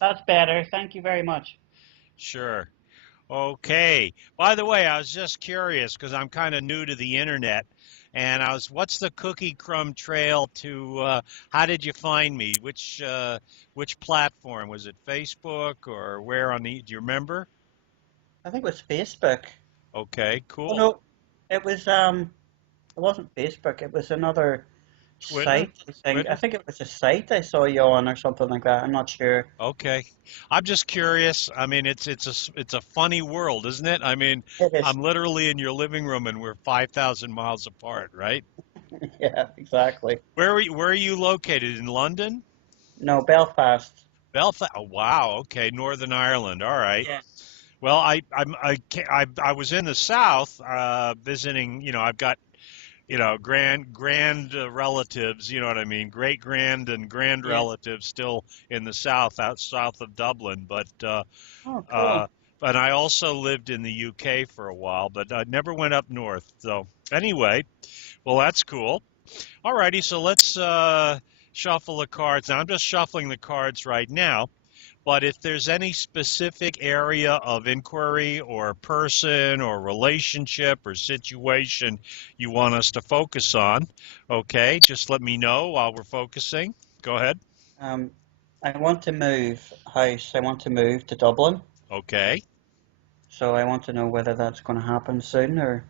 That's better. Thank you very much. Sure. Okay. By the way, I was just curious because I'm kind of new to the internet, and what's the cookie crumb trail to, how did you find me? Which platform? Was it Facebook or where do you remember? I think it was Facebook. Okay, Oh cool. no, it was it wasn't Facebook. It was another Twitter? site. I think. I Twitter? think it was a site I saw you on or something like that. I'm not sure. Okay. I'm just curious. I mean, it's a funny world, isn't it? I mean, It is. I'm literally in your living room and we're 5,000 miles apart, right? Yeah, exactly. Where are you located? In London? No, Belfast. Belfast. Oh, wow. Okay, Northern Ireland. All right. Yeah. Well, I was in the South visiting. I've got grand relatives. You know what I mean? Great grand and grand Yeah. relatives still in the South, out south of Dublin. Oh, Uh, cool. but I also lived in the UK for a while, but I never went up north. So anyway, well, that's cool. All righty, so let's shuffle the cards. Now, I'm just shuffling the cards right now. But if there's any specific area of inquiry or person or relationship or situation you want us to focus on, okay, just let me know while we're focusing. Go ahead. Um, I want to move house. I want to move to Dublin. Okay. So I want to know whether that's going to happen soon or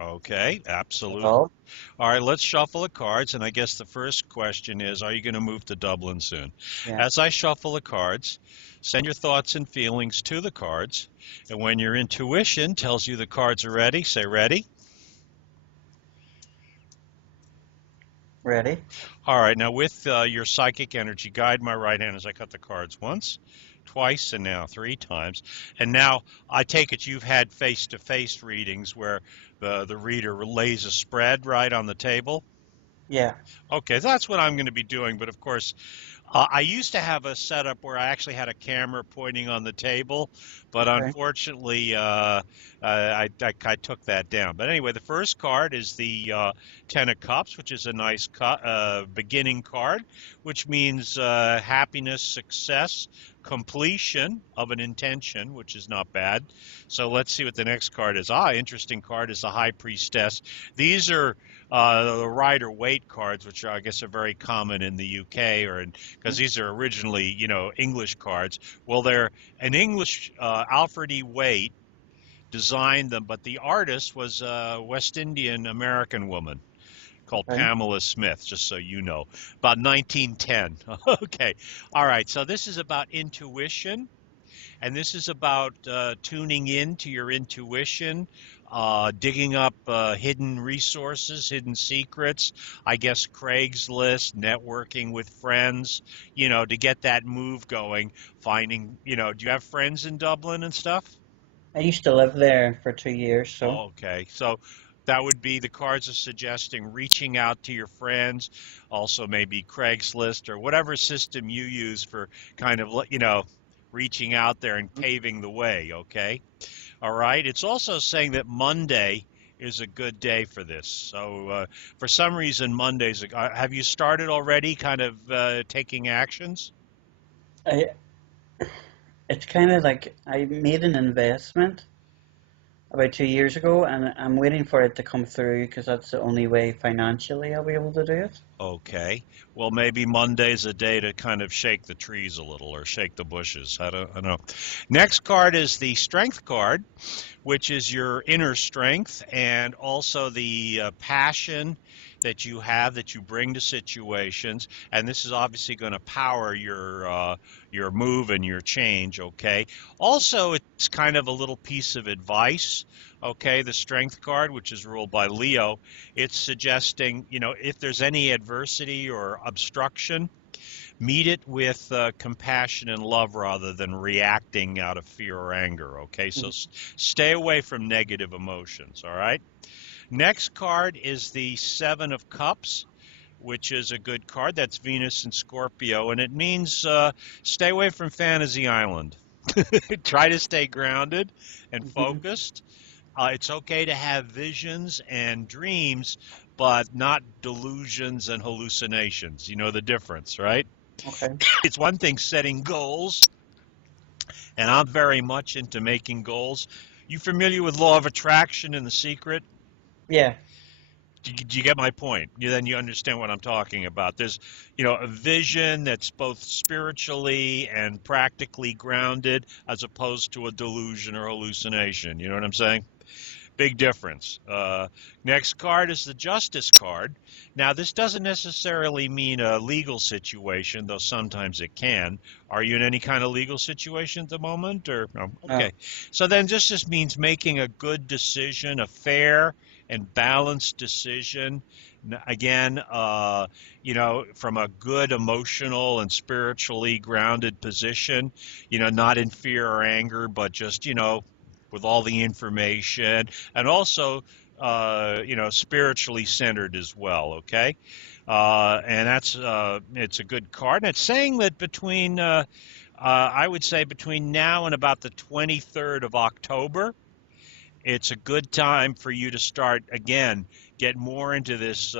Okay, at absolutely. all. All right, let's shuffle the cards. And I guess the first question is, are you going to move to Dublin soon? Yeah. As I shuffle the cards, send your thoughts and feelings to the cards. And when your intuition tells you the cards are ready, say ready. Ready? All right, now with your psychic energy, guide my right hand as I cut the cards once, twice, and now three times. And now I take it you've had face-to-face readings where the reader lays a spread right on the table. Yeah. Okay, that's what I'm going to be doing. But of course, I used to have a setup where I actually had a camera pointing on the table, but Okay. unfortunately, I took that down. But anyway, the first card is the Ten of Cups, which is a nice beginning card, which means happiness, success, completion of an intention, which is not bad. So let's see what the next card is. Interesting card is the High Priestess. These are the Rider Waite cards, which I guess are very common in the UK, because these are originally, English cards. Well, they're an English Alfred E. Waite designed them, but the artist was a West Indian American woman called Okay. Pamela Smith, just so you know, about 1910. Okay. All right. So this is about intuition. And this is about tuning in to your intuition, digging up hidden resources, hidden secrets. I guess Craigslist, networking with friends, to get that move going. Finding, do you have friends in Dublin and stuff? I used to live there for 2 years, so Oh, okay. So that would be the cards are suggesting reaching out to your friends, also maybe Craigslist or whatever system you use for kind of, reaching out there and paving the way, okay? All right. It's also saying that Monday is a good day for this. So for some reason, have you started already kind of taking actions? I it's kind of like I made an investment about 2 years ago, and I'm waiting for it to come through because that's the only way financially I'll be able to do it. Okay. Well, maybe Monday's a day to kind of shake the trees a little or shake the bushes. I don't know. Next card is the Strength card, which is your inner strength and also the passion that you have that you bring to situations. And this is obviously going to power your move and your change. Okay. Also, it's kind of a little piece of advice. Okay, the Strength card, which is ruled by Leo, it's suggesting, if there's any adversity or obstruction, meet it with compassion and love rather than reacting out of fear or anger. Okay, so Mhm. stay away from negative emotions. All right. Next card is the Seven of Cups, which is a good card. That's Venus and Scorpio, and it means stay away from Fantasy Island. Try to stay grounded and Mhm. focused. It's okay to have visions and dreams, but not delusions and hallucinations. You know the difference, right? Okay. It's one thing setting goals, And I'm very much into making goals. You familiar with law of attraction and The Secret? Yeah. Do you get my point? Then you understand what I'm talking about. There's, a vision that's both spiritually and practically grounded as opposed to a delusion or hallucination. You know what I'm saying? Big difference. Next card is the Justice card. Now, this doesn't necessarily mean a legal situation, though sometimes it can. Are you in any kind of legal situation at the moment, or no? No. Okay. So then this just means making a good decision, a fair and balanced decision. Again, from a good emotional and spiritually grounded position, not in fear or anger, but just, with all the information and also spiritually centered as well. Okay, and that's it's a good card. And it's saying that I would say between now and about the 23rd of October, it's a good time for you to start again, get more into this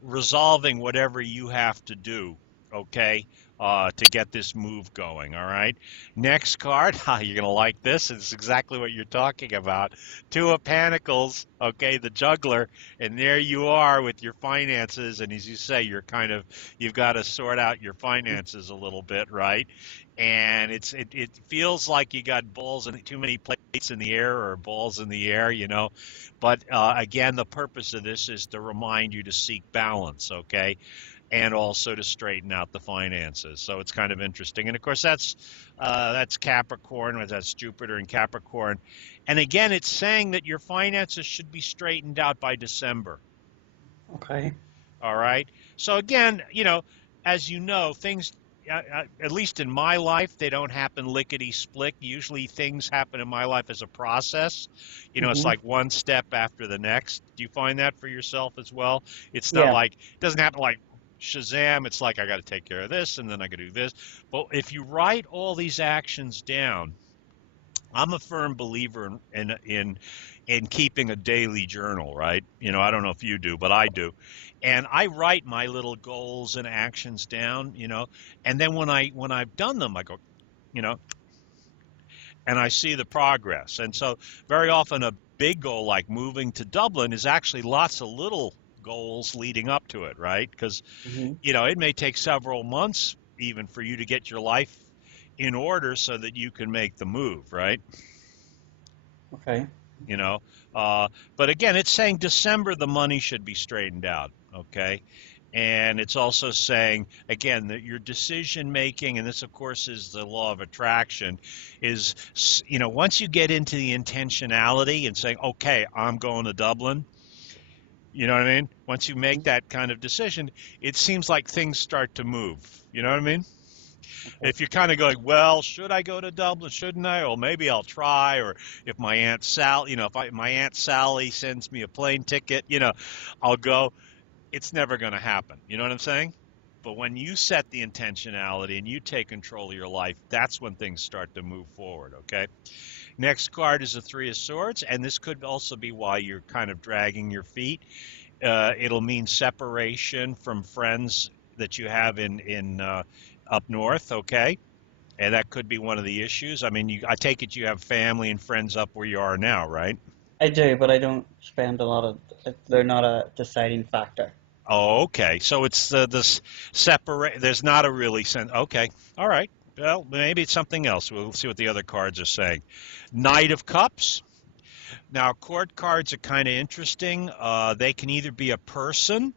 resolving whatever you have to do, okay, to get this move going. All right. Next card, you're going to like this. It's exactly what you're talking about. Two of Pentacles, okay, the juggler. And there you are with your finances. And as you say, you've got to sort out your finances a little bit, right? And it feels like you got balls and too many plates in the air or balls in the air, But again, the purpose of this is to remind you to seek balance, okay, and also to straighten out the finances. So it's kind of interesting. And of course, that's Capricorn, that's Jupiter in Capricorn. And again, it's saying that your finances should be straightened out by December. Okay. All right. So again, as you know, things, at least in my life, they don't happen lickety split. Usually things happen in my life as a process. It's Mhm. like one step after the next. Do you find that for yourself as well? It's not Yeah. like, it doesn't happen like Shazam. It's like, I got to take care of this and then I got to do this. But if you write all these actions down, I'm a firm believer in keeping a daily journal, right? I don't know if you do, but I do. And I write my little goals and actions down, and then when I've done them, I go, you know, and I see the progress. And so very often a big goal like moving to Dublin is actually lots of little goals leading up to it, right? Because, Mhm. it may take several months even for you to get your life in order so that you can make the move, right? Okay. you know. Uh, but again, it's saying December the money should be straightened out, okay? And it's also saying, again, that your decision making, and this, of course, is the law of attraction, is, once you get into the intentionality and saying, okay, I'm going to Dublin, you know what I mean? Once you make Mhm. that kind of decision, it seems like things start to move. You know what I mean? Okay. If you're kind of going, well, should I go to Dublin? Shouldn't I? Or maybe I'll try. Or if my aunt Sally, if my aunt Sally sends me a plane ticket, I'll go. It's never going to happen. You know what I'm saying? But when you set the intentionality and you take control of your life, that's when things start to move forward. Okay. Next card is the Three of Swords, and this could also be why you're kind of dragging your feet. It'll mean separation from friends that you have in up north. Okay, and that could be one of the issues. I mean, I take it you have family and friends up where you are now, right? I do, but I don't spend a lot of. They're not a deciding factor. Oh, okay. So it's this separate. There's not a really sense. Okay, all right. Well, maybe it's something else. We'll see what the other cards are saying. Knight of Cups. Now, court cards are kind of interesting. They can either be a person,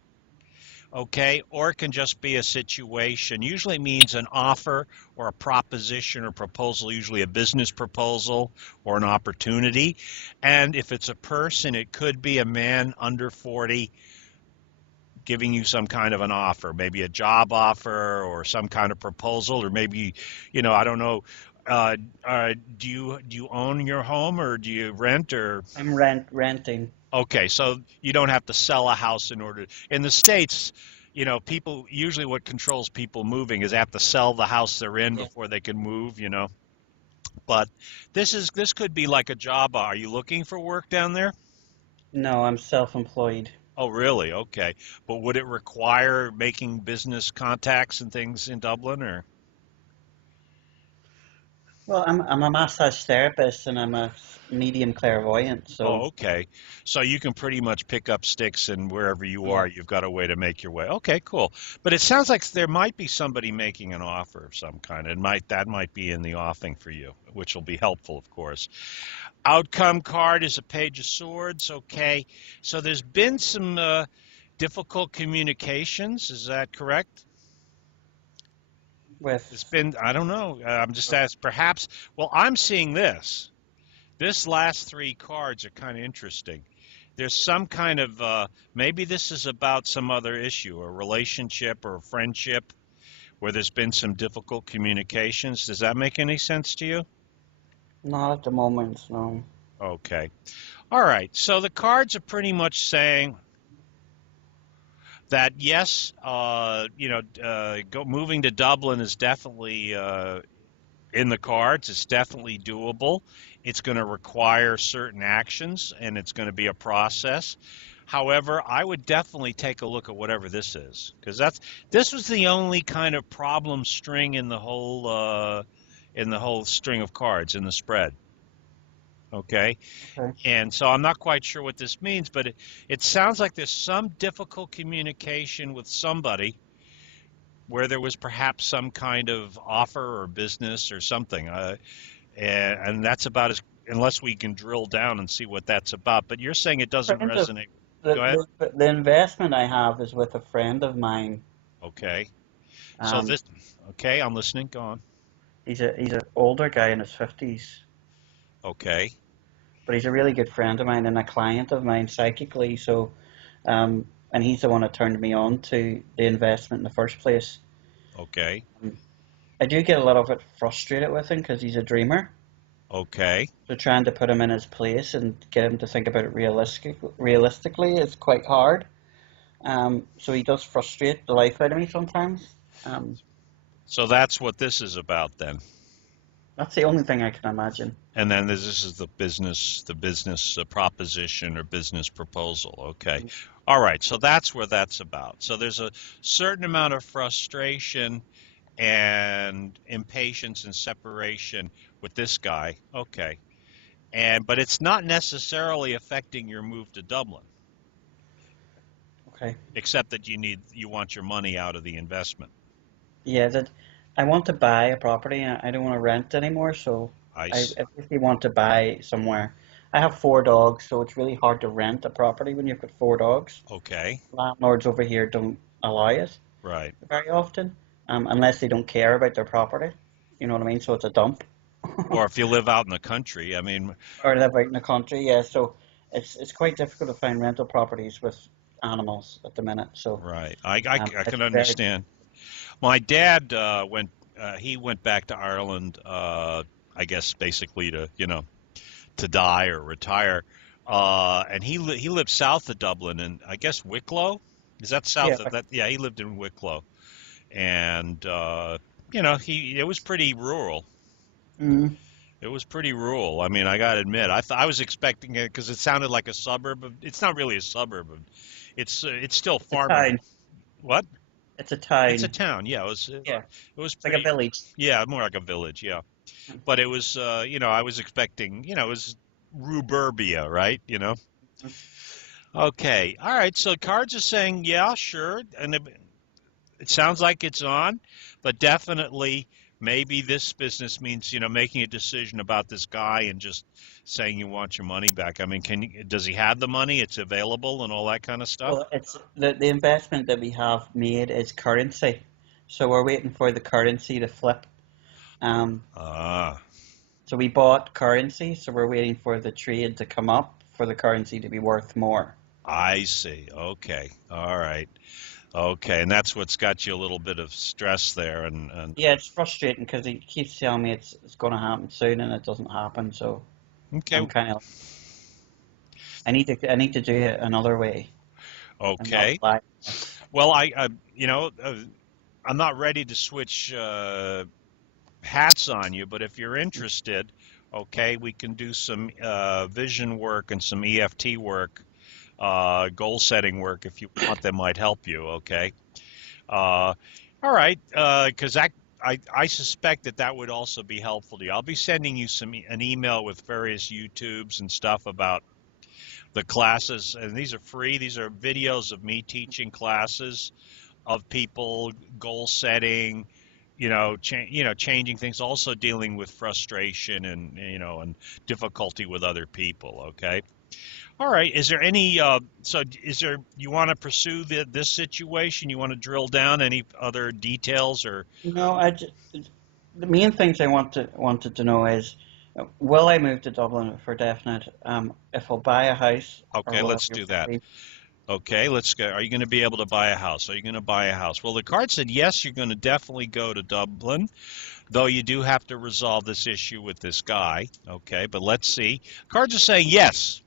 okay, or it can just be a situation. Usually it means an offer or a proposition or proposal, usually a business proposal or an opportunity. And if it's a person, it could be a man under 40 giving you some kind of an offer, maybe a job offer or some kind of proposal, or maybe, I don't know. Do you own your home or do you rent or? I'm renting. Okay, so you don't have to sell a house in order. In the States, people usually what controls people moving is they have to sell the house they're in Yeah. before they can move. But this could be like a job. Are you looking for work down there? No, I'm self-employed. Oh, really? Okay. But would it require making business contacts and things in Dublin or? Well, I'm a massage therapist and I'm a medium clairvoyant, Oh, so okay. So you can pretty much pick up sticks and wherever you are, yeah. you've got a way to make your way. Okay, cool. But it sounds like there might be somebody making an offer of some kind. That might be in the offing for you, which will be helpful, of course. Outcome card is a page of swords. Okay. So there's been some difficult communications. Is that correct? It's With been, I don't know. I'm just asked, perhaps. Well, I'm seeing this. This last three cards are kind of interesting. There's some kind of, maybe this is about some other issue, a relationship or a friendship where there's been some difficult communications. Does that make any sense to you? not at the moment, no. Okay. All right. So the cards are pretty much saying that yes, moving to Dublin is definitely in the cards. It's definitely doable. It's going to require certain actions, and it's going to be a process. However, I would definitely take a look at whatever this is, because this was the only kind of problem string in the whole string of cards in the spread. Okay, Okay. and so I'm not quite sure what this means, but it sounds like there's some difficult communication with somebody where there was perhaps some kind of offer or business or something. And that's about as unless we can drill down and see what that's about. But you're saying it doesn't Friend of resonate. Go ahead. the investment I have is with a friend of mine. Okay. So Um, this. Okay, I'm listening. Go on. he's an older guy in his 50s, Okay. but he's a really good friend of mine and a client of mine psychically. So, and he's the one that turned me on to the investment in the first place. Okay. Um, I do get a lot of it frustrated with him because he's a dreamer. Okay. So trying to put him in his place and get him to think about it realistically is quite hard. So he does frustrate the life out of me sometimes. Um, So that's what this is about then. that's the only thing I can imagine. And then this is the business proposition or business proposal. Okay. All right. So that's where that's about. So there's a certain amount of frustration and impatience and separation with this guy. Okay. But it's not necessarily affecting your move to Dublin, Okay. except that you want your money out of the investment. Yeah, that I want to buy a property. I don't want to rent anymore, so I I really want to buy somewhere. I have four dogs, so it's really hard to rent a property when you've got four dogs. Okay. Landlords over here don't allow it Right. very often, unless they don't care about their property. You know what I mean? So it's a dump. Or if you live out in the country, I mean, Or live out in the country, yeah. So it's quite difficult to find rental properties with animals at the minute. So right. I it's can very understand. My dad he went back to Ireland, I guess basically to die or retire. And he lived south of Dublin, and I guess Wicklow. Is that yeah. south of that? Yeah, he lived in Wicklow, and he it was pretty rural. Mm, It was pretty rural. I mean, I got to admit, I was expecting it because it sounded like a suburb. It's not really a suburb. It's still it's a farming. town. What? It's a It's a town. town. Yeah, Yeah, it was it's like a pretty. village. Yeah, more like a village. Yeah, but it was. I was expecting. It was Ruburbia, right? Okay. All right. So cards are saying, yeah, sure, and it sounds like it's on, but definitely maybe this business means, making a decision about this guy and just saying you want your money back. I mean, does he have the money? It's available and all that kind of stuff? Well, it's the investment that we have made is currency, so we're waiting for the currency to flip. Um, Ah, so we bought currency, so we're waiting for the trade to come up for the currency to be worth more. I see. Okay. All right. Okay. And that's what's got you a little bit of stress there. And Yeah, it's frustrating because he keeps telling me it's going to happen soon and it doesn't happen. So okay. I'm kind of I need to do it another way and not Okay. buy this. Well, I'm not ready to switch hats on you, but if you're interested, okay, we can do some vision work and some EFT work, goal setting work if you want that might help you, okay? Uh, all right, because I suspect that that would also be helpful to you. I'll be sending you an email with various YouTubes and stuff about the classes, and these are free. These are videos of me teaching classes of people goal setting, changing things, also dealing with frustration and and difficulty with other people. Okay. All right. Is there any? So, is there? You want to pursue this situation? You want to drill down any other details or? No, the main things I wanted to know is, will I move to Dublin for definite? If I'll buy a house, or Okay, will I let's be able do to that. leave? Okay, let's go. Are you going to be able to buy a house? Are you going to buy a house? Well, the card said yes, you're going to definitely go to Dublin, though you do have to resolve this issue with this guy. Okay, but let's see. Cards are saying yes,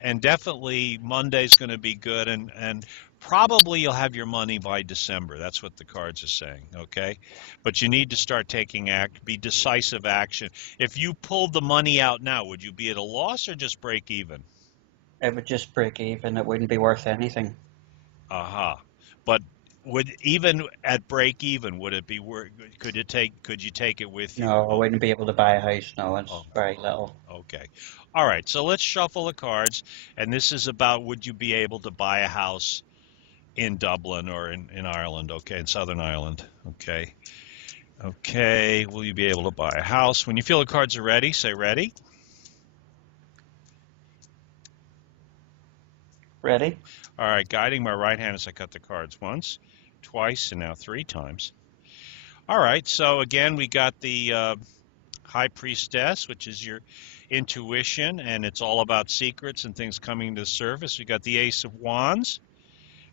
and definitely Monday's going to be good, and probably you'll have your money by December. That's what the cards are saying. Okay, but you need to start taking be decisive action. If you pulled the money out now, would you be at a loss or just break even? It would just break even. It wouldn't be worth anything. Aha. But would even at break even, would it be worth? Could you take it with you? No, I wouldn't be able to buy a house. No, Oh, it's very little. okay. All right. So let's shuffle the cards, and this is about would you be able to buy a house in Dublin or in Ireland? Okay, in Southern Ireland. Okay. Okay. Will you be able to buy a house? When you feel the cards are ready, say ready. Ready? All right. Guiding my right hand as I cut the cards once, twice, and now three times. All right. So again, we got the High Priestess, which is your intuition, and it's all about secrets and things coming to the surface. We got the Ace of Wands,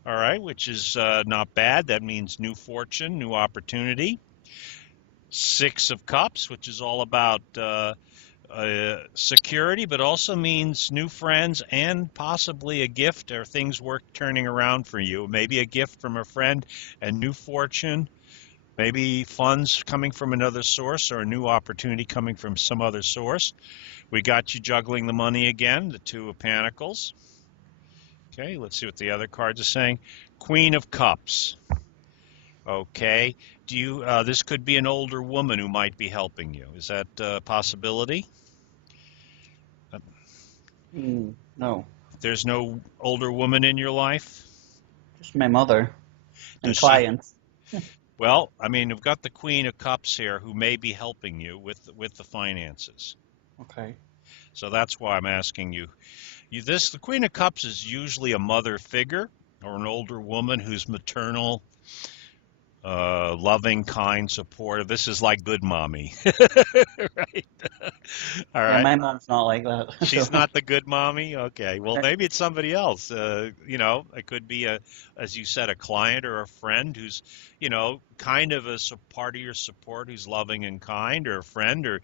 all right, which is not bad. That means new fortune, new opportunity. Six of Cups, which is all about security, but also means new friends and possibly a gift or things worth turning around for you. Maybe a gift from a friend and new fortune. Maybe funds coming from another source or a new opportunity coming from some other source. We got you juggling the money again, the Two of Pentacles. Okay, let's see what the other cards are saying. Queen of Cups. Okay, this could be an older woman who might be helping you. Is that a possibility? No, There's no older woman in your life? just my mother and Does she? clients. Well, I mean, we've got the Queen of Cups here who may be helping you with the finances. Okay. So that's why I'm asking you. The Queen of Cups is usually a mother figure or an older woman who's maternal, loving, kind, supportive. This is like good mommy, right? All Yeah, right. my mom's not like that. She's So, not the good mommy. Okay. Well, maybe it's somebody else. It could be as you said, a client or a friend who's, kind of part of your support, who's loving and kind, or a friend, or,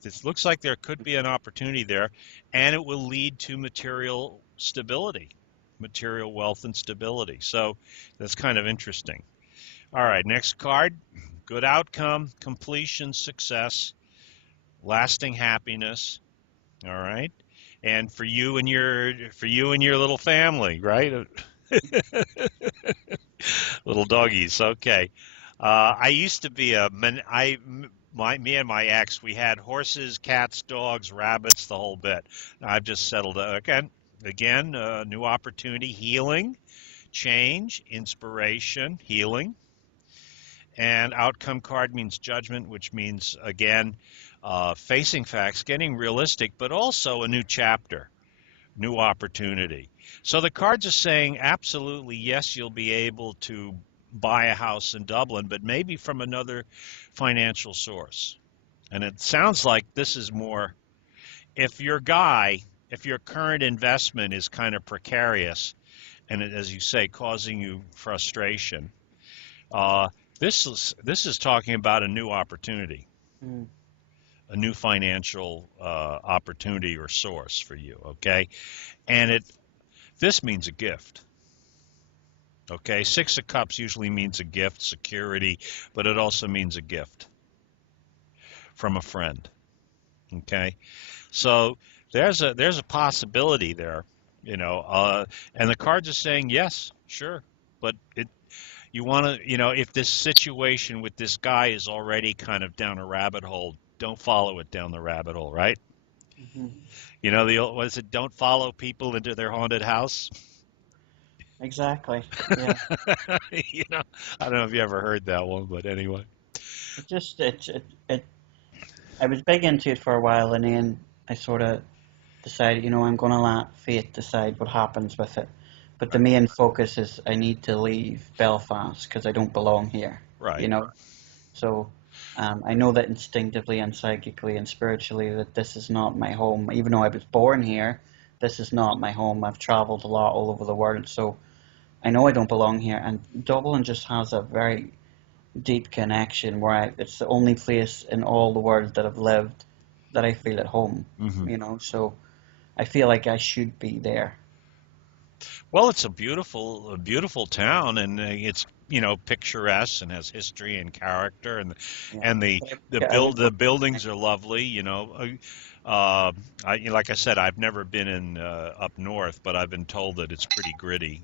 this looks like there could be an opportunity there, and it will lead to material stability, material wealth and stability. So that's kind of interesting. All right. Next card. Good outcome, completion, success, lasting happiness. All right. And for you and your little family, right? Little doggies. Okay. I used to be me and my ex, we had horses, cats, dogs, rabbits, the whole bit. I've just settled again, new opportunity, healing, change, inspiration, healing. And outcome card means judgment, which means, again, facing facts, getting realistic, but also a new chapter, new opportunity. So the cards are saying absolutely yes, you'll be able to buy a house in Dublin, but maybe from another financial source. And it sounds like this is more if if your current investment is kind of precarious and as you say, causing you frustration, uh, this is talking about a new opportunity, mm, a new financial opportunity or source for you. Okay, and this means a gift. Okay, Six of Cups usually means a gift, security, but it also means a gift from a friend. Okay, so there's a possibility there, and the cards are saying yes, sure, but You want to, if this situation with this guy is already kind of down a rabbit hole, don't follow it down the rabbit hole, right? Hmm. The old, what is it? Don't follow people into their haunted house. Exactly. Yeah. you know, I don't know if you ever heard that one, but anyway. It just it I was big into it for a while, and then I sort of decided, I'm going to let fate decide what happens with it. But the Right. main focus is I need to leave Belfast because I don't belong here. You Right. know, so I know that instinctively and psychically and spiritually that this is not my home. Even though I was born here, this is not my home. I've traveled a lot all over the world, so I know I don't belong here. And Dublin just has a very deep connection where it's the only place in all the world that I've lived that I feel at home. Hmm. So I feel like I should be there. Well, it's a beautiful town, and it's picturesque and has history and character, and Yeah. and the But the I build would the go buildings next are week. lovely. Like I said, I've never been in up north, but I've been told that it's pretty gritty.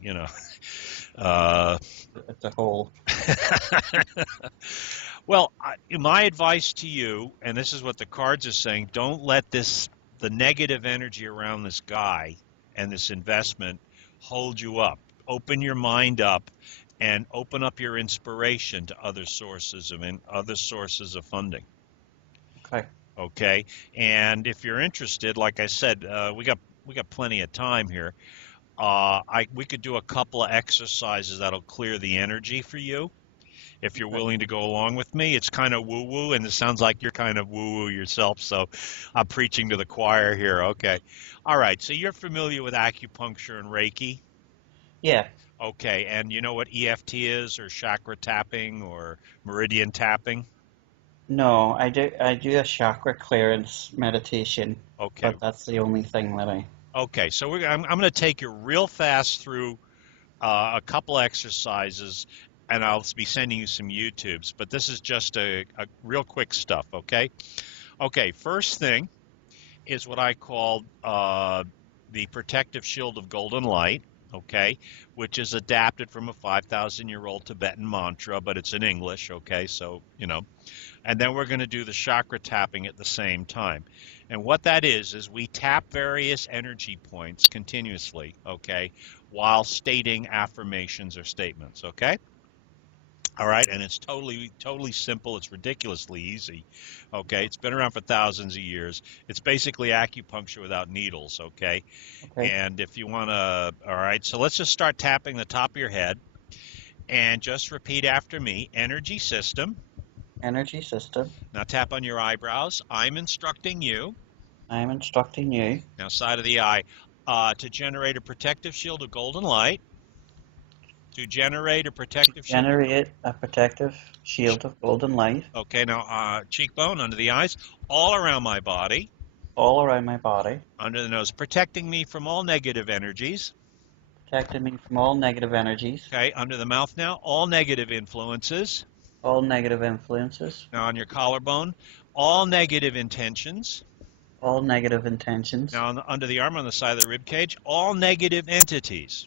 Uh, It's a whole. well, my advice to you, and this is what the cards are saying: don't let the negative energy around this guy and this investment hold you up. Open your mind up and open up your inspiration to other sources of funding. Okay. Okay, and if you're interested, like I said, we got plenty of time here. We could do a couple of exercises that'll clear the energy for you if you're Okay. willing to go along with me. It's kind of woo woo, and it sounds like you're kind of woo woo yourself, so I'm preaching to the choir here. Okay. All right. So you're familiar with acupuncture and Reiki? Yeah. Okay. And you know what EFT is, or chakra tapping, or meridian tapping? No, I do a chakra clearance meditation, Okay. but that's the only thing that I. Okay. So I'm going to take you real fast through a couple exercises, and I'll be sending you some YouTubes, but this is just a real quick stuff. Okay. Okay. First thing is what I call the protective shield of golden light, okay, which is adapted from a 5,000-year-old Tibetan mantra, but it's in English, okay, so, and then we're going to do the chakra tapping at the same time. And what that is we tap various energy points continuously, okay, while stating affirmations or statements, okay? All right, and it's totally simple. It's ridiculously easy. Okay, it's been around for thousands of years. It's basically acupuncture without needles. Okay, Okay. and if you want to, all right, so let's just start tapping the top of your head and just repeat after me. Energy system. Energy system. Now tap on your eyebrows. I'm instructing you. I am instructing you Now side of the eye. To generate a protective shield of golden light. To generate a to protective shield of. generate a protective shield of golden light Okay, now cheekbone under the eyes, all around my body. all around my body, Under the nose, protecting me from all negative energies. protecting me from all negative energies, Okay, under the mouth now, all negative influences. all negative influences, Now on your collarbone, all negative intentions. all negative intentions, Now under the arm on the side of the rib cage, all negative entities.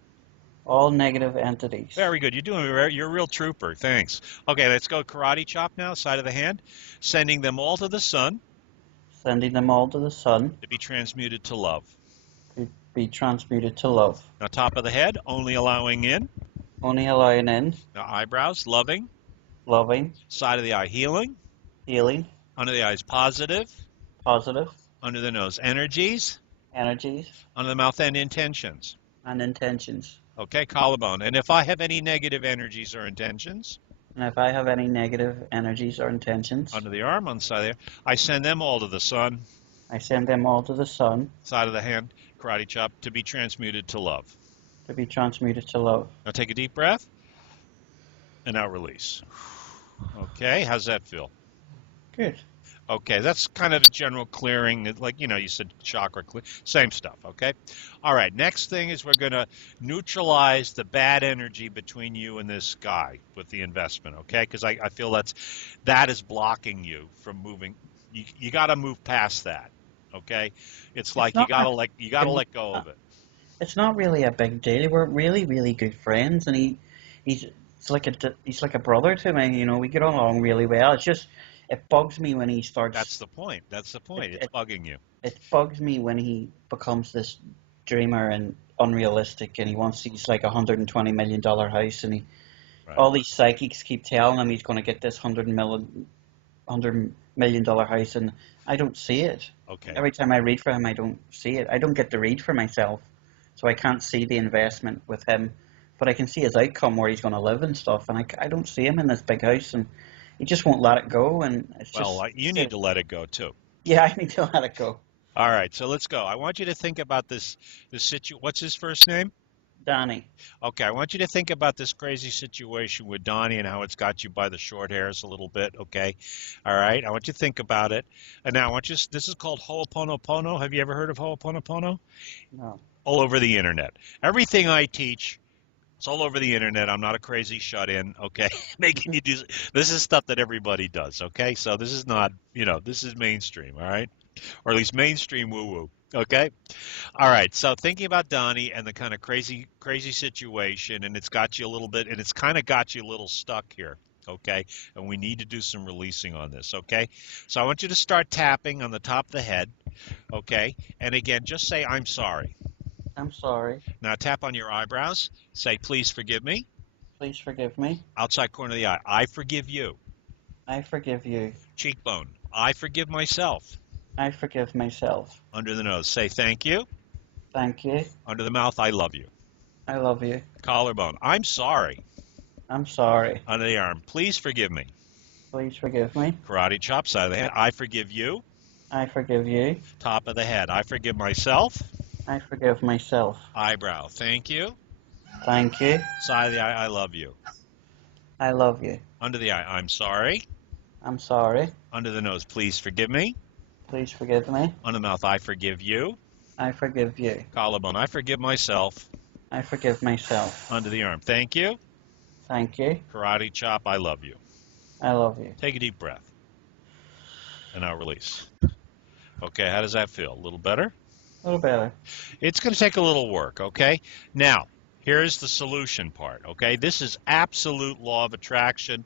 all negative entities. Very good. You're a real trooper. Thanks. Okay, let's go karate chop now, side of the hand, sending them all to the sun Sending them all to the sun to be transmuted to love. to be transmuted to love. Now top of the head, only allowing in. Only allowing in Now eyebrows, loving. loving, Side of the eye, healing. healing, Under the eyes, positive. positive Under the nose, energies. energies, Under the mouth, and intentions. and intentions. Okay, collarbone. And if I have any negative energies or intentions And if I have any negative energies or intentions, under the arm, on the side there, I send them all to the sun, I send them all to the sun side of the hand, karate chop, to be transmuted to love. to be transmuted to love. Now take a deep breath and now release. Okay, how's that feel? Good. Okay, that's kind of a general clearing, like, you said chakra clear, same stuff, okay? All right, next thing is we're going to neutralize the bad energy between you and this guy with the investment, okay? Because I feel that is blocking you from moving. You got to move past that, okay? It's It's like you not got to actually let you got to big. let go of it. It's not really a big deal. We're really, really good friends, and he's he's like a brother to me. You know, we get along really well. It's just it bugs me when he That's starts. the point. That's the It point. It's it, bugging you. it bugs me when he becomes this dreamer and unrealistic, and he wants these like $120 million house, and he Right. all these psychics keep telling him he's going to get this $100 million house, and I don't see it. Okay. Every time I read for him, I don't see it. I don't get to read for myself, so I can't see the investment with him. But I can see his outcome where he's going to live and stuff, and I don't see him in this big house, and he just won't let it go, and it's Well, just you need to let it go too. yeah, I need to let it go. All right, so let's go. I want you to think about this What's his first name? Danny, Okay, I want you to think about this crazy situation with Donnie and how it's got you by the short hairs a little bit, okay? All right, I want you to think about it. And now I want you, this is called Ho'oponopono. Have you ever heard of Ho'oponopono? no, All over the internet. Everything I teach, it's all over the internet. I'm not a crazy shut-in, okay? Making you do, this is stuff that everybody does, okay? So this is not, this is mainstream, all right? Or at least mainstream woo-woo, okay? All right, so thinking about Donnie and the kind of crazy situation, and it's got you a little bit, and it's kind of got you a little stuck here, okay? And we need to do some releasing on this, okay? So I want you to start tapping on the top of the head, okay? And again, just say, I'm sorry. I'm sorry. Now tap on your eyebrows, say, please forgive me. Please forgive me. Outside corner of the eye, I forgive you. I forgive you. Cheekbone, I forgive myself. I forgive myself. Under the nose, say thank you. Thank you. Under the mouth, I love you. I love you. Collarbone, I'm sorry. I'm sorry. Under the arm, please forgive me. Please forgive me. Karate chop, side of the head, I forgive you. I forgive you. Top of the head, I forgive myself. I forgive myself. Eyebrow, thank you. Thank you. Side of the eye, I love you. I love you. Under the eye, I'm sorry. I'm sorry. Under the nose, please forgive me. Please forgive me. Under the mouth, I forgive you. I forgive you. Collarbone, I forgive myself. I forgive myself. Under the arm, thank you. Thank you. Karate chop, I love you. I love you. Take a deep breath. And now release. Okay, how does that feel? A little better? A little better. It's going to take a little work, okay? Now, here's the solution part, okay? This is absolute law of attraction.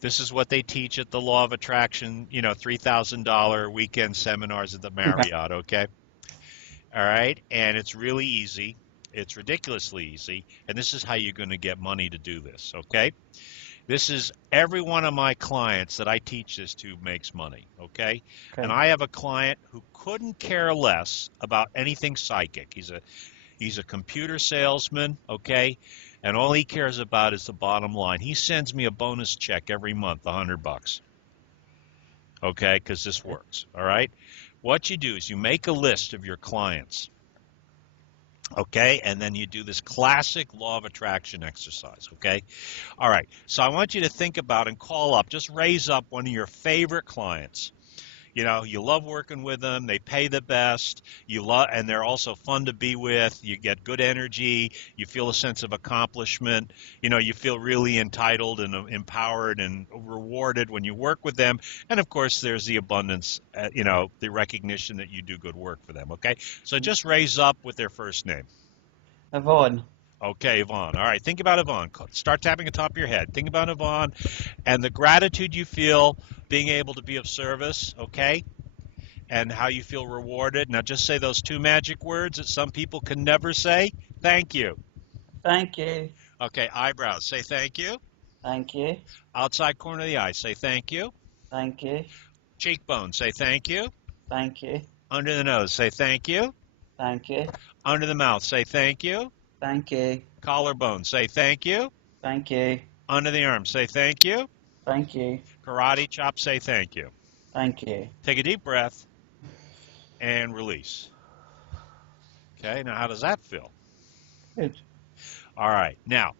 This is what they teach at the Law of Attraction, $3,000 weekend seminars at the Marriott, okay? All right, and it's really easy. It's ridiculously easy, and this is how you're going to get money to do this, okay? This is every one of my clients that I teach this to makes money, okay? Okay. And I have a client who couldn't care less about anything psychic. He's a computer salesman, okay? And all he cares about is the bottom line. He sends me a bonus check every month, $100, okay? Because this works, all right? What you do is you make a list of your clients, okay? And then you do this classic law of attraction exercise, okay? All right, so I want you to think about and call up, just raise up one of your favorite clients. You love working with them. They pay the best. And they're also fun to be with. You get good energy. You feel a sense of accomplishment. You feel really entitled and empowered and rewarded when you work with them. And of course, there's the abundance, the recognition that you do good work for them. Okay, so just raise up with their first name. Yvonne. Okay, Yvonne. All right, think about Yvonne. Start tapping the top of your head. Think about Yvonne and the gratitude you feel being able to be of service, okay? And how you feel rewarded. Now just say those two magic words that some people can never say. Thank you. Thank you. Okay, eyebrows. Say thank you. Thank you. Outside corner of the eye. Say thank you. Thank you. Cheekbone. Say thank you. Thank you. Under the nose. Say thank you. Thank you. Under the mouth. Say thank you. Thank you. Collarbone. Say thank you. Thank you. Under the arm. Say thank you. Thank you. Karate chop. Say thank you. Thank you. Take a deep breath and release. Okay, now how does that feel? Good. All right, now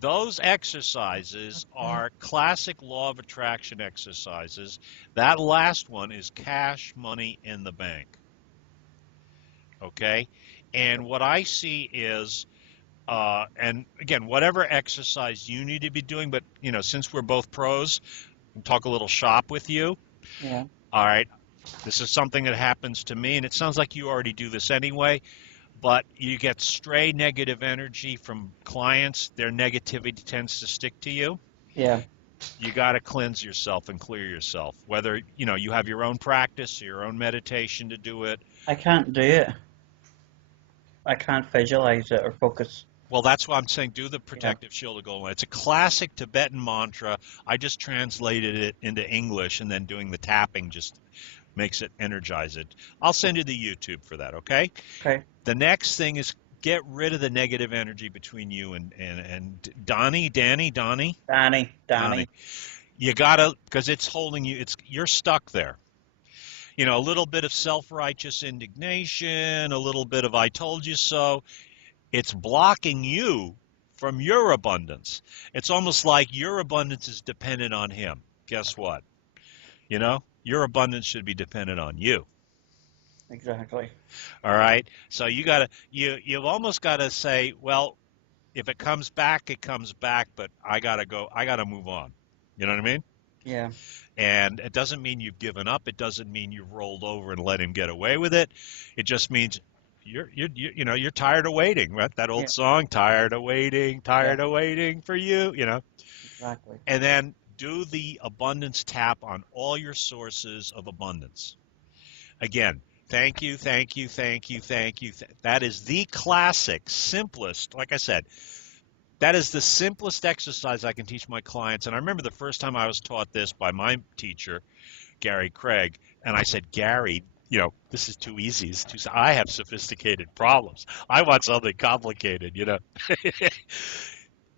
those exercises are classic law of attraction exercises. That last one is cash money in the bank. Okay, and what I see is, and again, whatever exercise you need to be doing, but since we're both pros, I'll talk a little shop with you. Yeah. All right, this is something that happens to me, and it sounds like you already do this anyway. but you get stray negative energy from clients. Their negativity tends to stick to you. Yeah. You got to cleanse yourself and clear yourself. Whether, you have your own practice, your own meditation to do it. I can't do it. I can't visualize it or focus. Well, that's why I'm saying do the Yeah. protective shield of golden light. It's a classic Tibetan mantra. I just translated it into English, and then doing the tapping just makes it energize it. I'll send you the YouTube for that, okay? Okay. The next thing is get rid of the negative energy between you and Donnie. Danny. You gotta, because it's holding you. You're stuck there. A little bit of self-righteous indignation, a little bit of I told you so. It's blocking you from your abundance. It's almost like your abundance is dependent on him. Guess what? Your abundance should be dependent on you. Exactly. All right. So you've almost got to say, well, if it comes back, it comes back, but I gotta go. I gotta move on. You know what I mean? Yeah. And it doesn't mean you've given up. It doesn't mean you've rolled over and let him get away with it. It just means you're tired of waiting. Right? That old Yeah. song, tired of Yeah. waiting for you. Exactly. And then do the abundance tap on all your sources of abundance. Again, thank you, thank you, thank you, thank you. That is the classic, simplest, like I said, that is the simplest exercise I can teach my clients. And I remember the first time I was taught this by my teacher, Gary Craig, and I said, Gary, this is too easy. I have sophisticated problems. I want something complicated,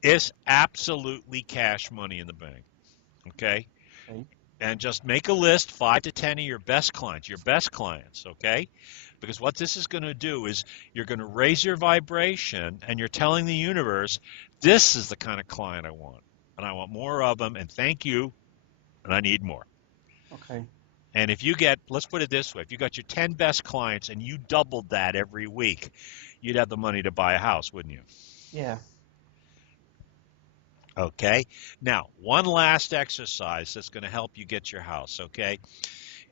It's absolutely cash money in the bank, okay? Okay. And just make a list, 5 to 10 of your best clients, okay? Because what this is going to do is you're going to raise your vibration, and you're telling the universe, this is the kind of client I want, and I want more of them, and thank you, and I need more. Okay. And if you let's put it this way, if you got your 10 best clients and you doubled that every week, you'd have the money to buy a house, wouldn't you? Yeah. Okay. Now, one last exercise that's going to help you get your house, okay?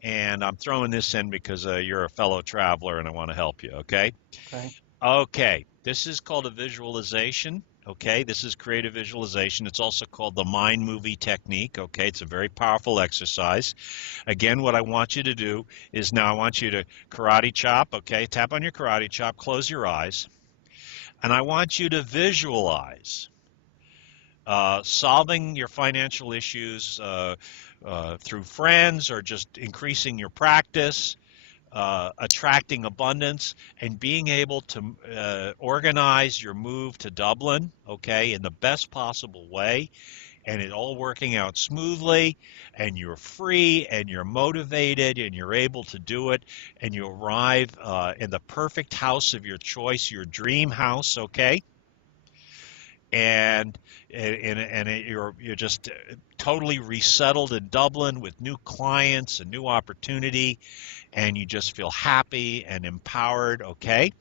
And I'm throwing this in because you're a fellow traveler and I want to help you, okay? Okay. Okay. This is called a visualization, okay? This is creative visualization. It's also called the mind movie technique, okay? It's a very powerful exercise. Again, what I want you to do is now I want you to karate chop, okay? Tap on your karate chop, close your eyes, and I want you to visualize solving your financial issues through friends or just increasing your practice, attracting abundance, and being able to organize your move to Dublin, okay, in the best possible way, and it all working out smoothly, and you're free, and you're motivated, and you're able to do it, and you arrive in the perfect house of your choice, your dream house, okay? You're just totally resettled in Dublin with new clients and new opportunity, and you just feel happy and empowered, okay?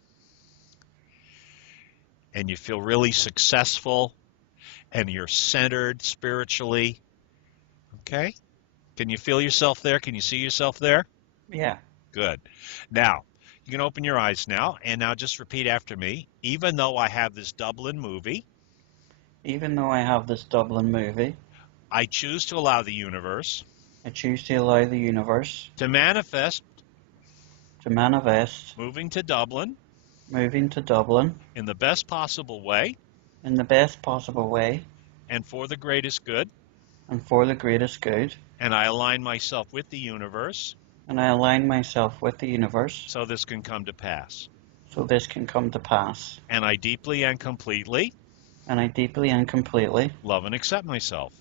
And you feel really successful, and you're centered spiritually, okay? Can you feel yourself there? Can you see yourself there? Yeah. Good. Now, you can open your eyes now, and now just repeat after me. Even though I have this Dublin movie, Even though I have this Dublin movie, I choose to allow the universe I choose to allow the universe to manifest to manifest moving to Dublin moving to Dublin in the best possible way in the best possible way and for the greatest good. and for the greatest good. And I align myself with the universe And I align myself with the universe so this can come to pass. so this can come to pass. And I deeply and completely And I deeply and completely love and accept myself.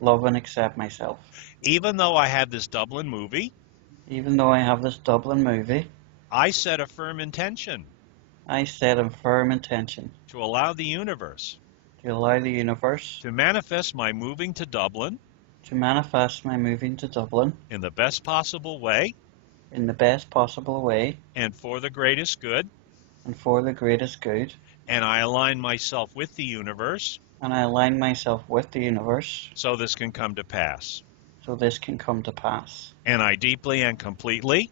love and accept myself. Even though I have this Dublin movie, Even though I have this Dublin movie, I set a firm intention I set a firm intention to allow the universe to allow the universe to manifest my moving to Dublin to manifest my moving to Dublin in the best possible way in the best possible way and for the greatest good. and for the greatest good. And I align myself with the universe And I align myself with the universe so this can come to pass. so this can come to pass. And I deeply and completely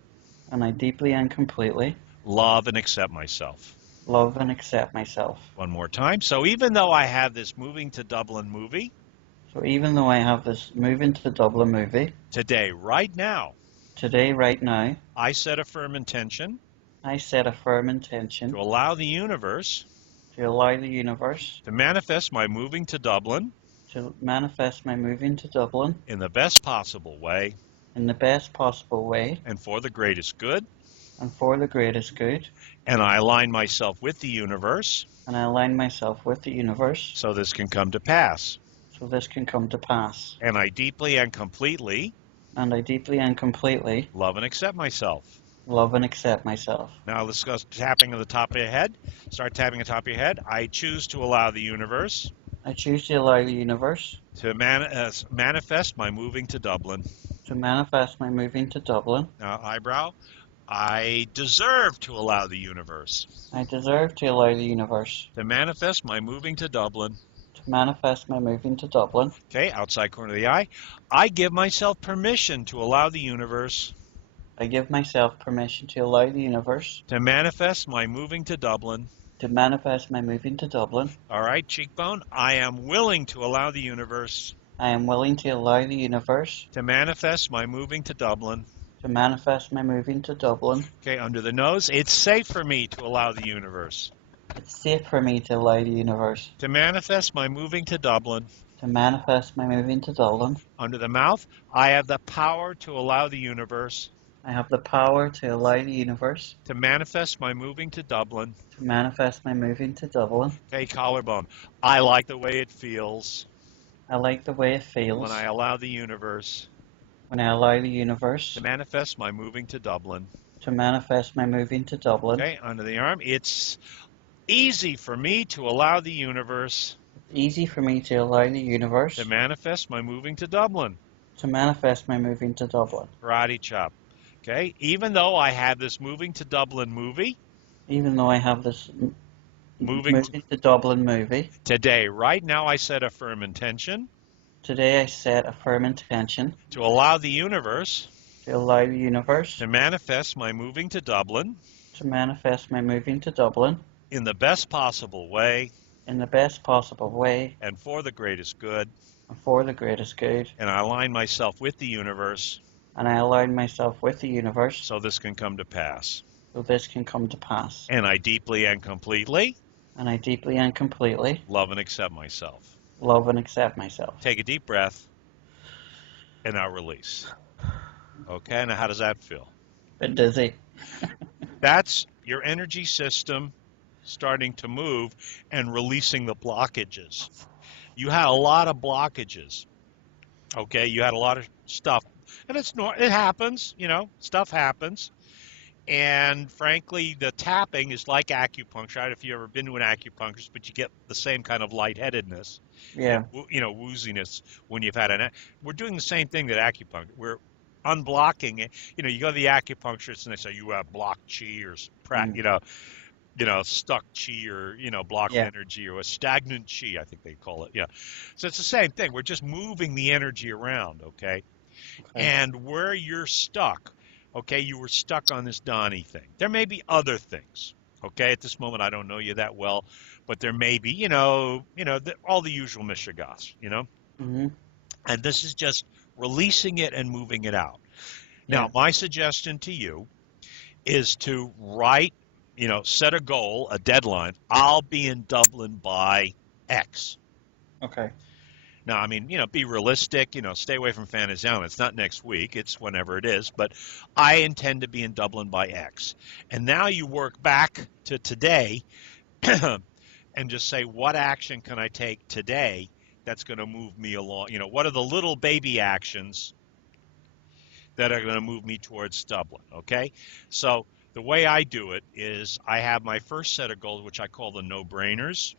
And I deeply and completely love and accept myself. love and accept myself. One more time. So even though I have this moving to Dublin movie So even though I have this moving to Dublin movie, today, right now, today, right now, I set a firm intention I set a firm intention to allow the universe to allow the universe to manifest my moving to Dublin to manifest my moving to Dublin in the best possible way in the best possible way and for the greatest good. and for the greatest good. And I align myself with the universe And I align myself with the universe so this can come to pass. so this can come to pass. And I deeply and completely And I deeply and completely love and accept myself. love and accept myself. Now let's go tapping on the top of your head. Start tapping on the top of your head. I choose to allow the universe I choose to allow the universe to manifest my moving to Dublin. to manifest my moving to Dublin. Now, eyebrow, I deserve to allow the universe I deserve to allow the universe to manifest my moving to Dublin. to manifest my moving to Dublin. Okay, outside corner of the eye. I give myself permission to allow the universe I give myself permission to allow the universe to manifest my moving to Dublin. to manifest my moving to Dublin. All right, cheekbone, I am willing to allow the universe I am willing to allow the universe to manifest my moving to Dublin. to manifest my moving to Dublin. Okay, under the nose, it's safe for me to allow the universe It's safe for me to allow the universe to manifest my moving to Dublin. to manifest my moving to Dublin. Under the mouth, I have the power to allow the universe I have the power to allow the universe to manifest my moving to Dublin. to manifest my moving to Dublin. Okay, collarbone, I like the way it feels I like the way it feels when I allow the universe when I allow the universe to manifest my moving to Dublin. to manifest my moving to Dublin. Okay, under the arm, it's easy for me to allow the universe It's easy for me to allow the universe to manifest my moving to Dublin. to manifest my moving to Dublin. Karate chop. Okay, even though I have this moving to Dublin movie Even though I have this moving moving to Dublin movie, today, right now, I set a firm intention today I set a firm intention to allow the universe to allow the universe to manifest my moving to Dublin to manifest my moving to Dublin in the best possible way in the best possible way and for the greatest good. and for the greatest good. And I align myself with the universe And I align myself with the universe so this can come to pass. so this can come to pass. And I deeply and completely And I deeply and completely love and accept myself. love and accept myself. Take a deep breath and now release. Okay, now how does that feel? Bit dizzy. That's your energy system starting to move and releasing the blockages. You had a lot of blockages. Okay, you had a lot of stuff. And it happens, stuff happens. And frankly, the tapping is like acupuncture. I don't know if you've ever been to an acupuncturist, but you get the same kind of lightheadedness, Yeah. wooziness when you've had we're doing the same thing that acupuncture. We're unblocking it. You go to the acupuncturist and they say you have blocked chi or stuck chi or, blocked Yeah. energy or a stagnant chi, I think they call it. Yeah. So it's the same thing. We're just moving the energy around, okay? And where you're stuck, okay, you were stuck on this Donnie thing. There may be other things, okay? At this moment, I don't know you that well, but there may be, all the usual mishigas, Mm-hmm. And this is just releasing it and moving it out. Now, my suggestion to you is to write, set a goal, a deadline. I'll be in Dublin by X. Okay. Now, be realistic, stay away from Fantasy Island. It's not next week, it's whenever it is, but I intend to be in Dublin by X. And now you work back to today and just say, what action can I take today that's going to move me along? What are the little baby actions that are going to move me towards Dublin, okay? So the way I do it is I have my first set of goals, which I call the no-brainers.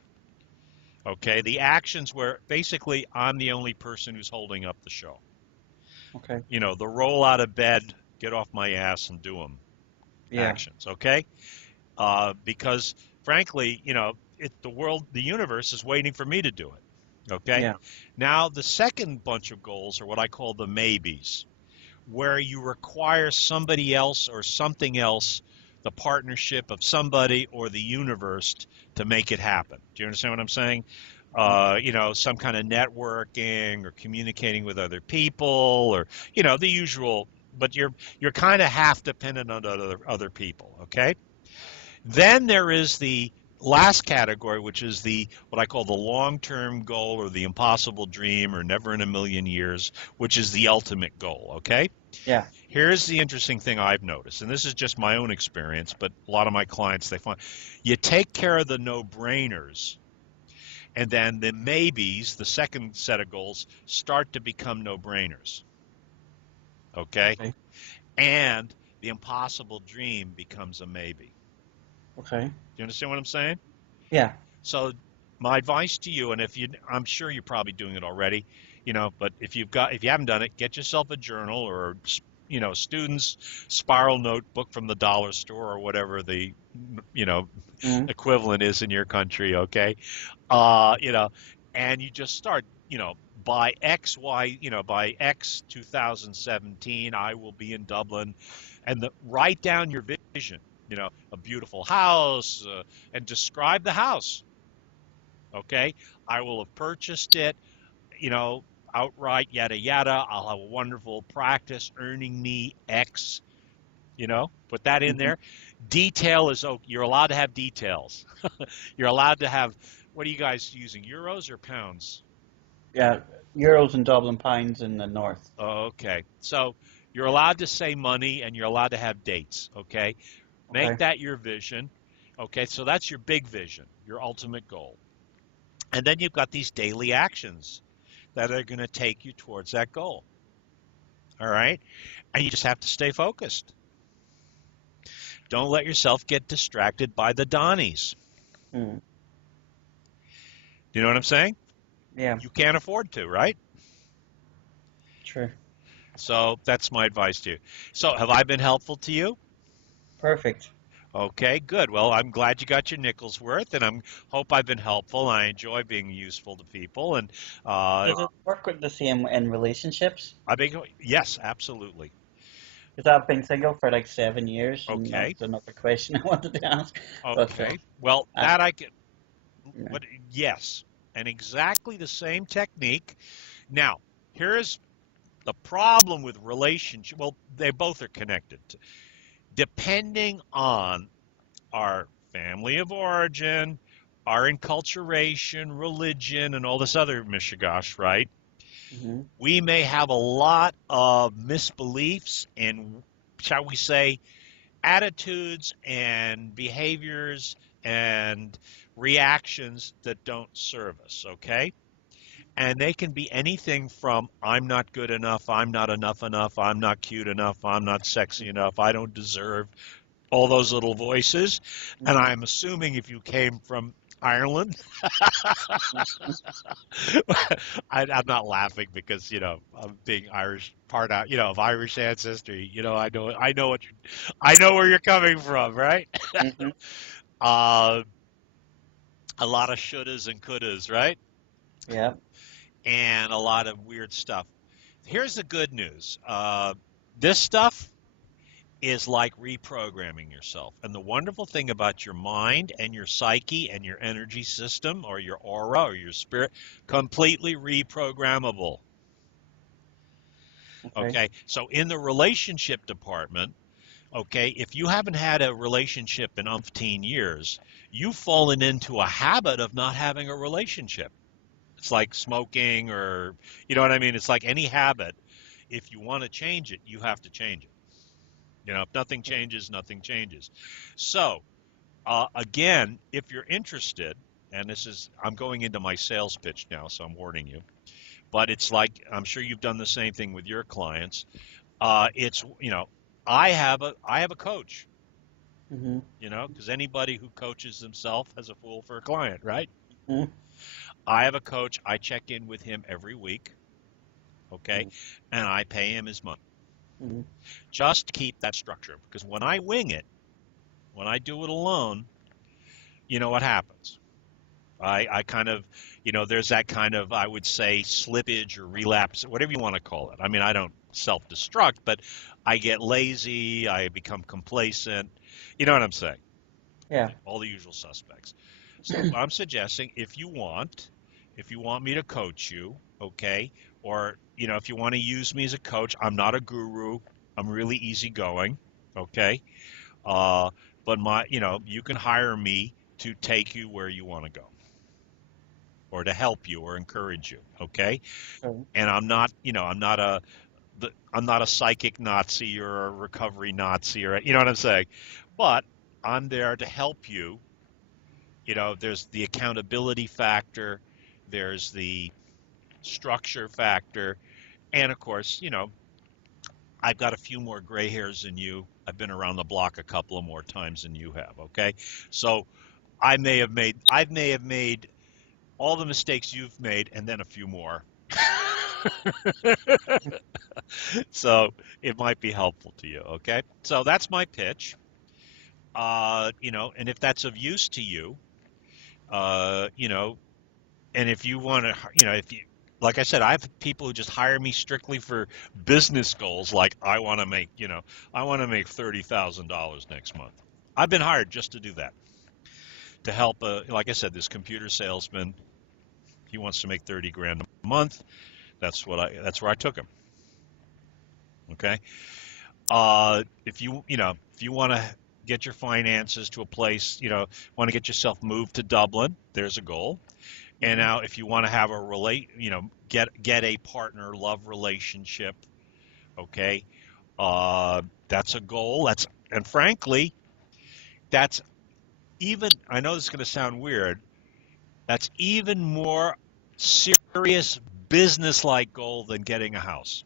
Okay, the actions where basically I'm the only person who's holding up the show. Okay. The roll out of bed, get off my ass and do them actions, okay? Because frankly, the universe is waiting for me to do it, okay? Yeah. Now, the second bunch of goals are what I call the maybes, where you require somebody else or something else, the partnership of somebody or the universe to make it happen. Do you understand what I'm saying? Some kind of networking or communicating with other people, or the usual. But you're kind of half dependent on other people. Okay. Then there is the last category, which is the what I call the long-term goal or the impossible dream or never in a million years, which is the ultimate goal. Okay. Yeah. Here's the interesting thing I've noticed, and this is just my own experience, but a lot of my clients, they find you take care of the no-brainers, and then the maybes, the second set of goals, start to become no-brainers. Okay? Okay. And the impossible dream becomes a maybe. Okay. Do you understand what I'm saying? Yeah. So my advice to you, and I'm sure you're probably doing it already, but if you haven't done it, get yourself a journal or student's spiral notebook from the dollar store or whatever the you know Mm. equivalent is in your country. Okay. You know, and you just start, by by X 2017, I will be in Dublin, and write down your vision, a beautiful house, and describe the house. Okay. I will have purchased it, you know, outright, yada, yada. I'll have a wonderful practice earning me X, put that in Hmm. there. Detail is, oh, you're allowed to have details. You're allowed to have, what are you guys using, euros or pounds? Yeah. Euros and Dublin pounds in the north. Okay. So you're allowed to say money and you're allowed to have dates. Okay. Make Okay. that your vision. Okay. So that's your big vision, your ultimate goal. And then you've got these daily actions that are going to take you towards that goal. All right. And you just have to stay focused. Don't let yourself get distracted by the Donnies. Mm. You know what I'm saying? Yeah. You can't afford to, right? Sure. So that's my advice to you. So have I been helpful to you? Perfect. Okay, good. Well, I'm glad you got your nickels worth, and hope I've been helpful. I enjoy being useful to people, and Does it work with the same in relationships? I think yes, absolutely. Because I've been single for like 7 years, and Okay, that's another question I wanted to ask. But okay. Well, I, that I can. yeah. But yes, and exactly the same technique. Now, here's the problem with relationship. Well, they both are connected. Depending on our family of origin, our enculturation, religion, and all this other mishigash, right? Hmm. We may have a lot of misbeliefs and, shall we say, attitudes and behaviors and reactions that don't serve us, okay? And they can be anything from I'm not good enough, I'm not enough, I'm not cute enough, I'm not sexy enough, I don't deserve, all those little voices. And Hmm. I'm assuming if you came from Ireland, I'm not laughing because I'm being Irish, part out, of Irish ancestry. I know where you're coming from, right? Hmm. Uh, a lot of shouldas and couldas, right? Yeah. And a lot of weird stuff. Here's the good news. This stuff is like reprogramming yourself. And the wonderful thing about your mind and your psyche and your energy system or your aura or your spirit, completely reprogrammable. Okay. Okay. So in the relationship department, okay, if you haven't had a relationship in umpteen years, you've fallen into a habit of not having a relationship. It's like smoking or, you know what I mean? It's like any habit. If you want to change it, you have to change it. If nothing changes, nothing changes. So, again, if you're interested, and I'm going into my sales pitch now, so I'm warning you, but it's like, I'm sure you've done the same thing with your clients. It's, I have a coach, Hmm. because anybody who coaches himself has a fool for a client, right? Hmm. I have a coach. I check in with him every week, okay, and I pay him his money Hmm. just to keep that structure. Because when I wing it, when I do it alone, you know what happens? I kind of, there's that kind of, I would say, slippage or relapse, whatever you want to call it. I mean, I don't self-destruct, but I get lazy, I become complacent. You know what I'm saying? Yeah. Okay, all the usual suspects. So what I'm suggesting, if you want me to coach you, okay, or if you want to use me as a coach, I'm not a guru. I'm really easygoing, okay. Uh, but you can hire me to take you where you want to go, or to help you, or encourage you, okay. So, And I'm not a psychic Nazi or a recovery Nazi, or you know what I'm saying. But I'm there to help you. There's the accountability factor, there's the structure factor, and of course, I've got a few more gray hairs than you. I've been around the block a couple of more times than you have, okay? So I may have made all the mistakes you've made and then a few more. So it might be helpful to you, okay? So that's my pitch. And if that's of use to you, uh, you know, and if you want to, if you, like I said, I have people who just hire me strictly for business goals. Like I want to make $30,000 next month. I've been hired just to do that, to help. Like I said, this computer salesman, he wants to make 30 grand a month. That's where I took him. Okay. If you want to get your finances to a place, want to get yourself moved to Dublin, there's a goal. And mhm. now, if you want to have get a partner, love relationship, okay, that's a goal. And frankly, that's even. I know this is going to sound weird. That's even more serious business-like goal than getting a house.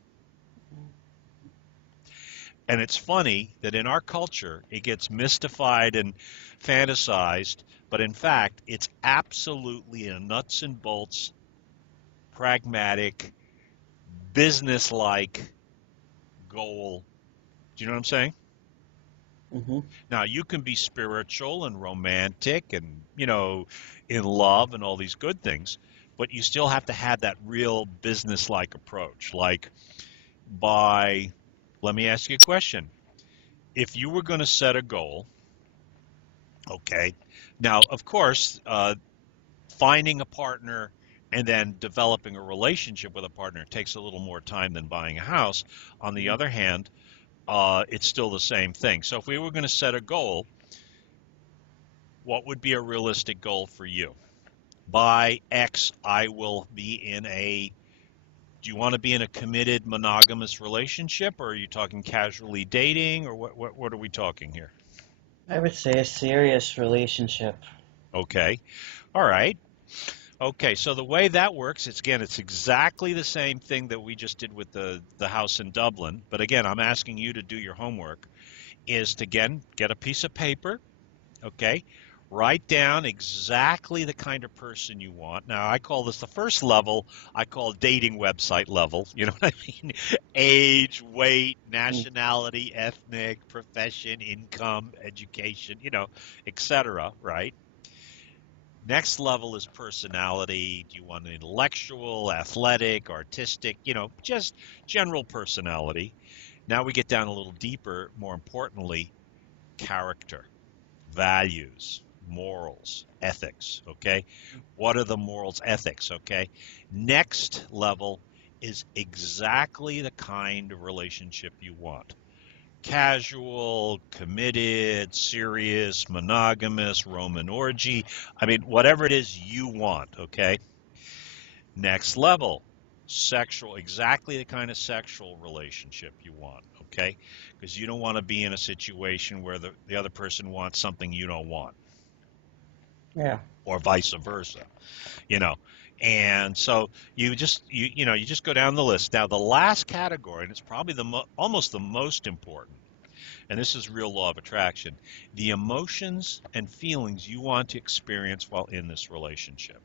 And it's funny that in our culture, it gets mystified and fantasized, but in fact, it's absolutely a nuts and bolts, pragmatic, business-like goal. Do you know what I'm saying? Mhm. Now, you can be spiritual and romantic and, in love and all these good things, but you still have to have that real business-like approach. Like, by, let me ask you a question. If you were going to set a goal, okay, now, of course, finding a partner and then developing a relationship with a partner takes a little more time than buying a house. On the Mhm. other hand, it's still the same thing. So if we were going to set a goal, what would be a realistic goal for you? By X, I will be in a. Do you want to be in a committed monogamous relationship, or are you talking casually dating, or what are we talking here? I would say a serious relationship. Okay. All right. Okay, so the way that works, it's exactly the same thing that we just did with the house in Dublin. But again, I'm asking you to do your homework, is to again get a piece of paper. Okay. Write down exactly the kind of person you want. Now, I call this the first level, I call dating website level. You know what I mean? Age, weight, Mm. nationality, ethnic, profession, income, education, etc. Right? Next level is personality. Do you want an intellectual, athletic, artistic, just general personality? Now we get down a little deeper, more importantly, character, values, morals, ethics, okay? What are the morals, ethics, okay? Next level is exactly the kind of relationship you want. Casual, committed, serious, monogamous, Roman orgy. I mean, whatever it is you want, okay? Next level, sexual, exactly the kind of sexual relationship you want, okay? Because you don't want to be in a situation where the other person wants something you don't want, Yeah. or vice versa, you know. And so you just go down the list. Now the last category, and it's probably almost the most important, and this is real law of attraction, the emotions and feelings you want to experience while in this relationship,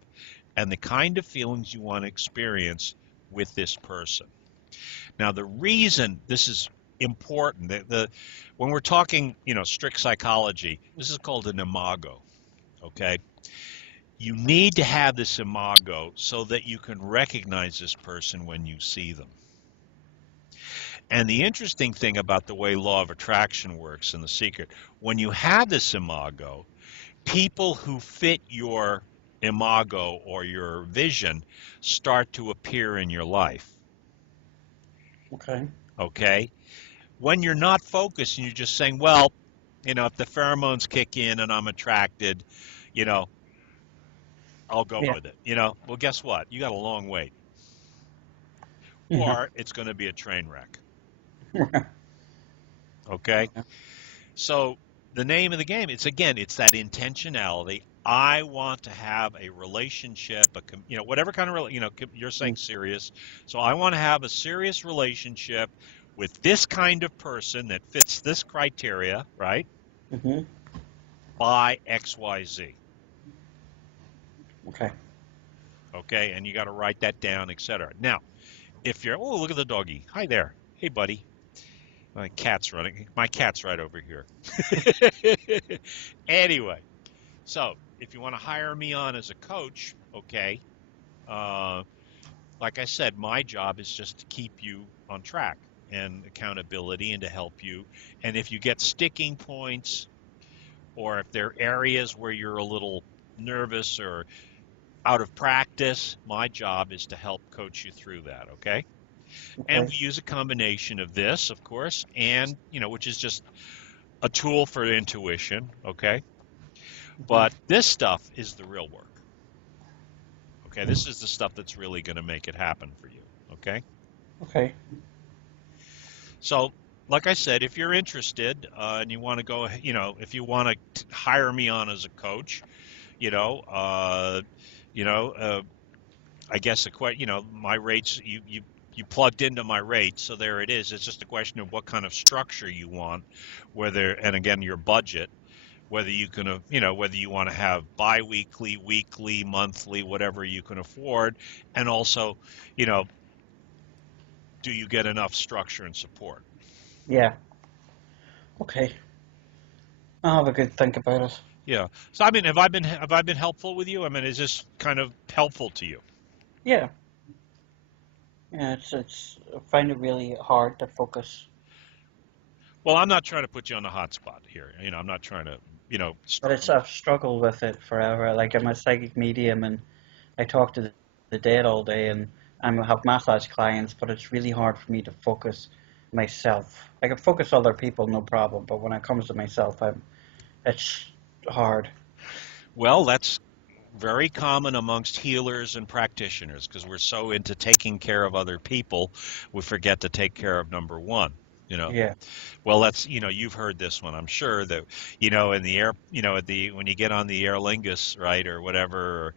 and the kind of feelings you want to experience with this person. Now, the reason this is important, when we're talking, strict psychology, this is called an imago, okay? You need to have this imago so that you can recognize this person when you see them. And the interesting thing about the way law of attraction works in The Secret, when you have this imago, people who fit your imago or your vision start to appear in your life. Okay. Okay? When you're not focused and you're just saying, well, if the pheromones kick in and I'm attracted, you know, I'll go Yeah. with it. Well, guess what? You got a long wait, Yeah. or it's going to be a train wreck. Okay? So the name of the game, it's that intentionality. I want to have a relationship, whatever kind of, you're saying serious. So I want to have a serious relationship with this kind of person that fits this criteria, right? Mm-hmm. By XYZ. Okay. Okay. And you got to write that down, etc. Now, if you're, oh, look at the doggy. Hi there. Hey, buddy. My cat's running. My cat's right over here. Anyway. So, if you want to hire me on as a coach, okay, uh, like I said, my job is just to keep you on track and accountability and to help you. And if you get sticking points or if there are areas where you're a little nervous or out of practice, my job is to help coach you through that, okay? And Okay. we use a combination of this, of course, and, which is just a tool for intuition, okay? Mm-hmm. But this stuff is the real work. Okay, this is the stuff that's really going to make it happen for you. Okay, Okay. so like I said, if you're interested and you want to go, if you want to hire me on as a coach, you know, uh, you know, uh, I guess my rates you plugged into my rate, so there it is. It's just a question of what kind of structure you want, and again your budget. Whether you can, whether you want to have biweekly, weekly, monthly, whatever you can afford, and also, you know, do you get enough structure and support? Yeah. Okay. I'll have a good think about it. Yeah. So I mean, have I been helpful with you? I mean, is this kind of helpful to you? Yeah. Yeah. It's I find it really hard to focus, Well, I'm not trying to put you on the hot spot here. I'm not trying to, but it's struggle. I've struggled with it forever. Like I'm a psychic medium, and I talk to the dead all day, and I have massage clients, but it's really hard for me to focus myself. I can focus other people, no problem, but when it comes to myself, it's hard. Well, that's very common amongst healers and practitioners because we're so into taking care of other people, we forget to take care of number one. You know, Yeah. Well, that's, you've heard this one, I'm sure that, in the air, when you get on the Aer Lingus, right, or whatever,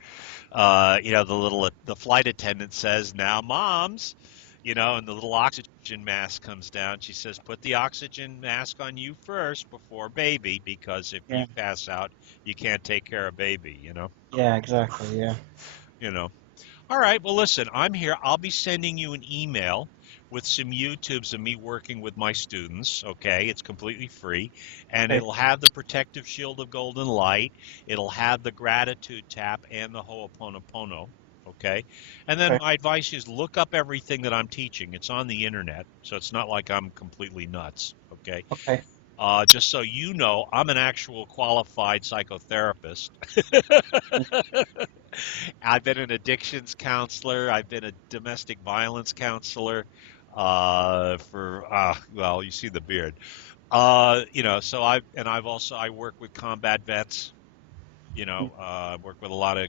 or, the flight attendant says, now moms, and the little oxygen mask comes down. She says, put the oxygen mask on you first before baby, because if Yeah. you pass out, you can't take care of baby, Yeah. Exactly. Yeah. you know. All right. Well, listen, I'm here. I'll be sending you an email with some YouTubes of me working with my students. Okay. It's completely free. And Okay. it'll have the protective shield of golden light. It'll have the gratitude tap and the Ho'oponopono. Okay. And then Okay. my advice is look up everything that I'm teaching. It's on the internet. So it's not like I'm completely nuts. Okay. Okay. Just so you know, I'm an actual qualified psychotherapist. I've been an addictions counselor. I've been a domestic violence counselor well, you see the beard. So I work with combat vets. Work with a lot of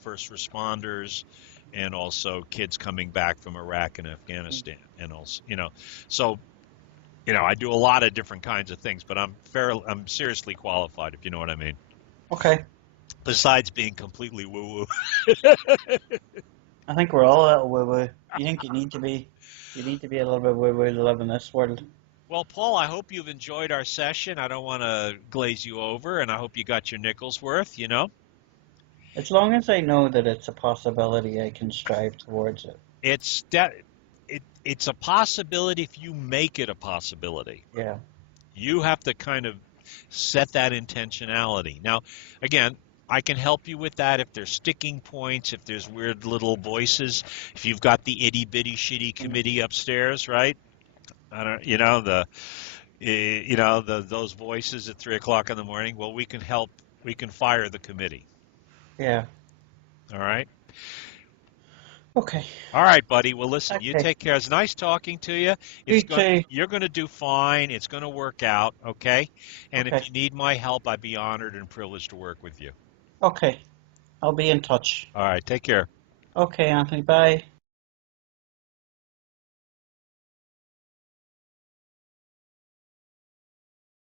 first responders, and also kids coming back from Iraq and Afghanistan, and also so I do a lot of different kinds of things, but I'm seriously qualified, if you know what I mean. Okay. Besides being completely woo woo. I think we're all a little woo woo. You think you need to be a little bit woo woo to live in this world. Well, Paul, I hope you've enjoyed our session. I don't want to glaze you over, and I hope you got your nickel's worth. As long as I know that it's a possibility, I can strive towards it. It's that it's a possibility if you make it a possibility. Yeah. You have to kind of set that intentionality. Now, again, I can help you with that if there's sticking points, if there's weird little voices, if you've got the itty bitty shitty committee upstairs, right? I don't, those voices at 3 o'clock in the morning. Well, we can help. We can fire the committee. Yeah. All right. Okay. All right, buddy. Well, listen, you Okay. take care. It's nice talking to you. You too. You're going to do fine. It's going to work out, okay? And if Okay. you need my help, I'd be honored and privileged to work with you. Okay. I'll be in touch. All right, take care. Okay, Anthony. Bye.